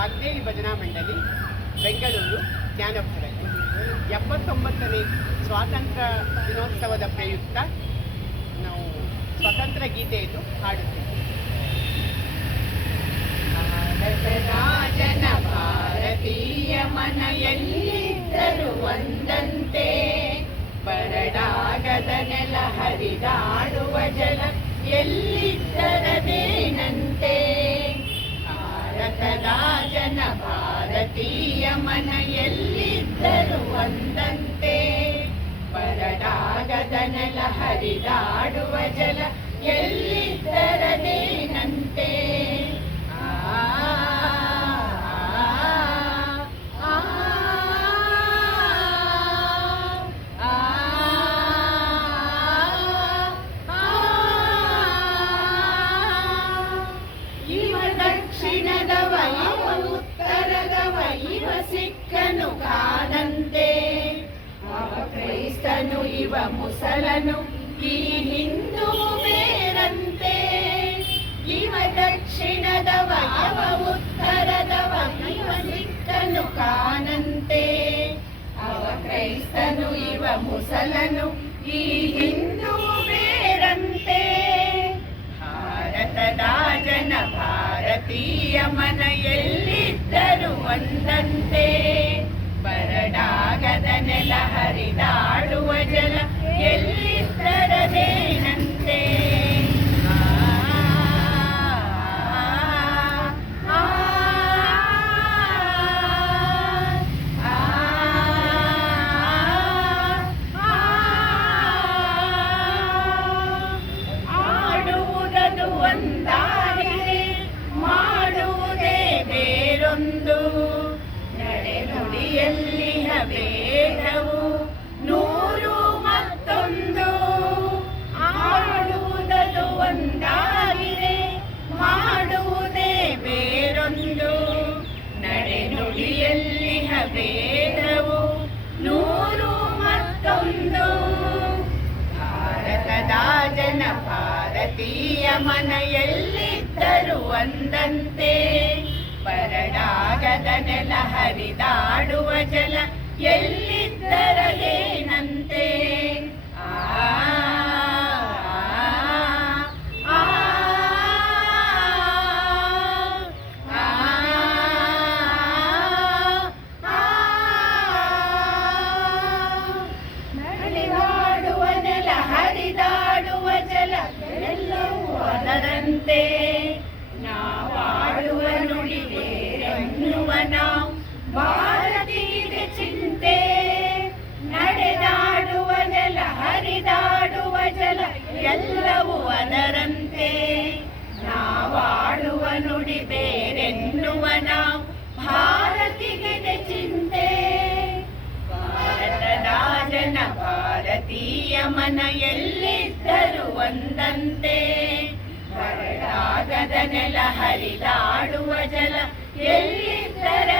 ವಾಗ್ದೇವಿ ಭಜನಾ ಮಂಡಳಿ, ಬೆಂಗಳೂರು ಜ್ಞಾನಭಾರತಿ ಎಪ್ಪತ್ತೊಂಬತ್ತನೇ ಸ್ವಾತಂತ್ರ್ಯ ದಿನೋತ್ಸವದ ಪ್ರಯುಕ್ತ ನಾವು ಸ್ವತಂತ್ರ ಗೀತೆಯನ್ನು ಹಾಡುತ್ತೇವೆ. ರಾಜನ ಜನ ಭಾರತೀಯ ಮನೆಯಲ್ಲಿದ್ದರು ಒಂದಂತೆ, ಬರಡಾಗದ ನೆಲ ಹರಿದಾಡುವ ಜಲ ಎಲ್ಲಿದ್ದರದೇನಂತೆ ಜನ ಭಾರತೀಯ ಮನೆಯಲ್ಲಿದ್ದರು ಒಂದಂತೆ. ಪರಡಾಗದ ನೆಲ ಹರಿದಾಡುವ ಜಲ ಎಲ್ಲಿದ್ದರದೇನಂತೆ ಸಿಕ್ಕನು ಕಾನಂದೆ ಅವ ಕ್ರೈಸ್ತನು, ಇವ ಮುಸಲನು, ಈ ಹಿಂದೂ ಬೇರಂತೆ. ಇವ ದಕ್ಷಿಣದವ, ಅವ ಉತ್ತರದವ, ಇವ ಸಿಕ್ಕನು ಕಾನಂತೆ ಅವ ಕ್ರೈಸ್ತನು, ಇವ ಮುಸಲನು, ಈ ಹಿಂದೂ ಬೇರಂತೆ. ಭಾರತದ ಜನ ಭಾರತೀಯ ಮನೆಯಲ್ಲಿದ್ದರು ಒಂದಂತೆ ಬರಡಾಗದ ನೆಲ ಹರಿದಾಡುವ ಜಲ. ನಡೆನುಡಿಯಲ್ಲಿಹ ಭೇದವು ನೂರು ಮತ್ತೊಂದು. ಆಡುವುದದು ಒಂದಾಗಿದೆ. ಮಾಡುವುದೇ ಬೇರೊಂದು. ನಡೆನುಡಿಯಲ್ಲಿಹ ಭೇದವು ನೂರು ಮತ್ತೊಂದು. ಭಾರತದ ಜನ ಭಾರತೀಯ ಮನೆಯಲ್ಲಿದ್ದರು ಒಂದಂತೆ. ಬರಡಾಗದ ನೆಲ ಹರಿದಾಡುವ ಜಲ ಎಲ್ಲಿದ್ದರಲೇನಂತೆ ಹರಿದಾಡುವ ಜಲ ಎಲ್ಲವೂ ಅದರಂತೆ ಎಲ್ಲವೂ ಅದರಂತೆ. ನಾವಾಡುವ ನುಡಿ ಬೇರೆನ್ನುವ ನಾವು ಭಾರತಿಗೆ ಚಿಂತೆ. ಭಾರತದ ಜನ ಭಾರತೀಯ ಮನೆಯಲ್ಲಿದ್ದರು ಒಂದಂತೆ. ಬರಡಾಗದ ನೆಲ ಹರಿದಾಡುವ ಜಲ ಎಲ್ಲಿದ್ದರದೇನಂತೆ